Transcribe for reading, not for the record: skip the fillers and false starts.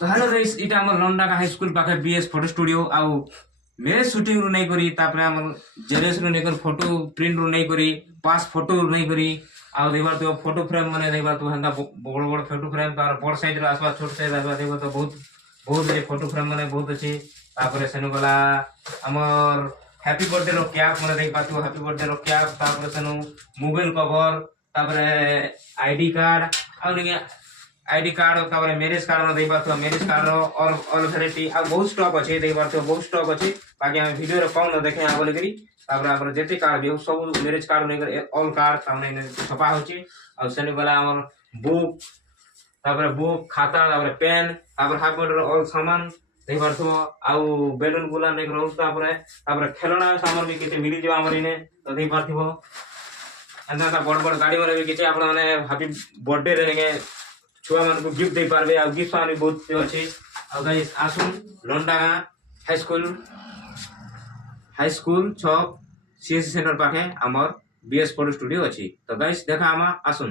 तो hello guys इटा हमर लंडाका हाई स्कूल पाखे बीएस फोटो स्टूडियो आउ मेरे शूटिंग रू नहीं करी तापरे हमर जेरेस रू नहीं कर फोटो प्रिंट रू नहीं करी पास फोटो रू नहीं करी आउ देखबार तो फोटो फ्रेम माने देखबार तो हंदा बड़ बड़ फोटो फ्रेम तार बड़ साइज रे आसबा छोट साइज आसबा देखबो तो बहुत बहुत जे फोटो फ्रेम माने बहुत अछि तापरे सेनु गला हमर हैप्पी बर्थडे रो कैप माने देख पातो हैप्पी बर्थडे रो कैप तापरे सेनु मोबाइल कवर तापरे आईडी कार्ड आउ नहीं आईडी कार्ड तापर मैरिज कार्ड में देई पाथो मैरिज कार्ड रो और ऑल वैरायटी आ बहुत स्टॉक अछि देई पाथो बहुत स्टॉक अछि बाकी हम वीडियो रे कौन देखे आ बोले करी तापर हमर जेते कार्ड भी सब मैरिज कार्ड नै कर ऑल कार्ड सामने छपा होछि आ सेनी वाला हमर बुक तापर बुक खाता तापर पेन तापर हाफ मीटर ऑल सामान देई पाथो आ बेलून गुला नै रहउ तापर खेलना सामान भी केते मिली जो हमर इने तो देई पाथिबो अंदा बड़ बड़ गाड़ी वाला भी केते आपण माने हैप्पी बर्थडे रे ने छुआ मान को गिफ्ट दे पारबे आ गिफ्ट आनी बहुत अछि आ गाइस आसुन लंडागा हाई स्कूल छक सीएससी सेंटर पाखे हमर बीएस फोटो स्टूडियो अछि तो गाइस देखा आमा आसुन।